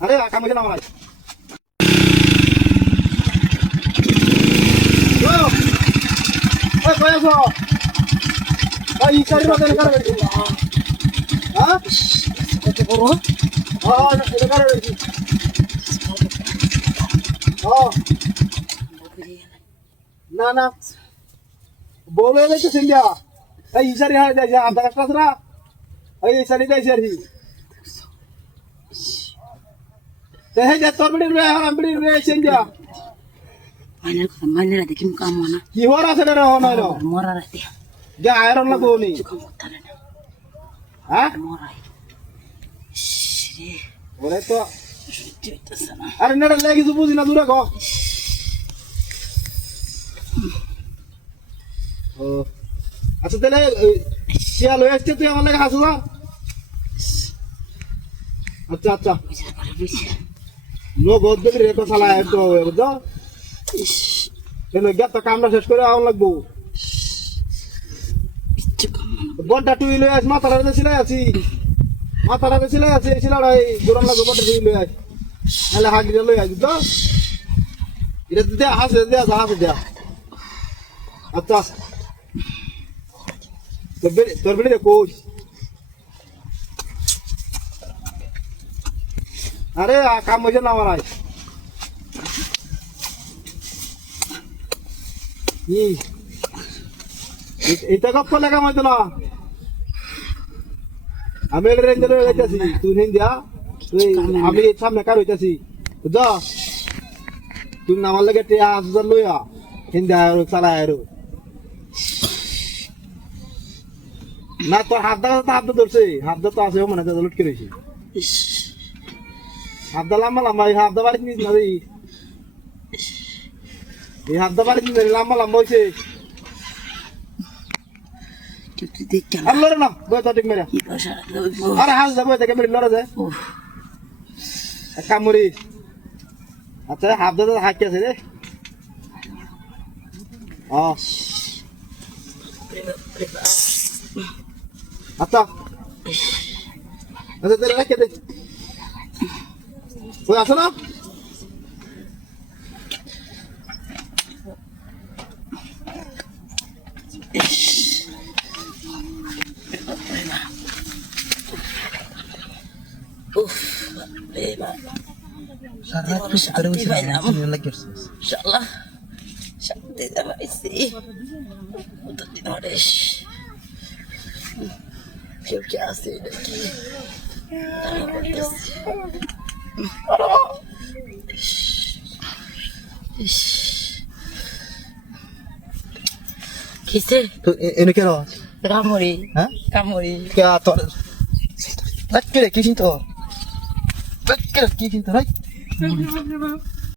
আরে কাম হইছে না আমার ওই কই আছো ওই ইসারি বাজারে কার হইছে হ্যাঁ কত বড় হ্যাঁ এটা কার হইছে হ্যাঁ না না বলে যাইতে সিন্ডিয়া এই ইসারি হাই যাই যা আধা কাজ না এই ইসারি যাই সারি তে হে যা তোর বিড়ি রে হারাম বিড়ি রে সিন্ডিয়া মাইনে দেখি কাম না কি হরা আছে রে হনা রে মরা রাতে যা আয়রন লাগবো নি হ্যাঁ মরাই ওরে তো আরে নেড়ে লাগি তো বুঝি না দূরে গো ও আচ্ছা তাহলে শিয়া লয়ে আসছে তুই আমার লাগে হাসু না আচ্ছা আচ্ছা নো গদ দেখি রে তো শালা একটু বুঝছো গেত কামটা শেষ করে আউন লাগবো বনটা টুই লয়ে আস মাথাটা ছিলে আছি মাথাটা ছিলে আছে ছিলাটা এই গোরাম লাগবো বনটা টুই লয়ে আস নাহলে হাগিটা লয়ে আস বুঝছো এটা দে হাসে দেয়া আচ্ছা তোর বেড়ে কোচ আরে কাম হয়েছে না আমার এটা গপ্প লেখা হয়তো না আমি এটা রেঞ্জে লয়ে যাইতেছি তুই হিন্দিয়া তুই আমি সামনে কার হইতেছি বুঝছ তুই আমার লাগে 5000 লইয়া হিন্দিয়া চালায় আরো না তোর হাত ধরছে হাত তো আছে মানে লুটকে রয়েছে হাত লাম্বা লাম্বা এই হাত বাড়ি নিস না রে এই হাত বাড়ি নিস লাম্বা লাম্বা হয়েছে আর লড়ে না বই তো ঠিক মেরে আরে হাত যাবো থেকে মেরে লড়ে যায় কামড়ি আচ্ছা হাত ধরে হাঁকি আছে রে আচ্ছা আচ্ছা তাহলে রেখে দে ওই আসো না Insyaallah tidak isi untuk dinodes Kaya asli lagi Kise ini kira Kamuri hah Kamuri kaya to Lagi kisin to Lagi kisin to right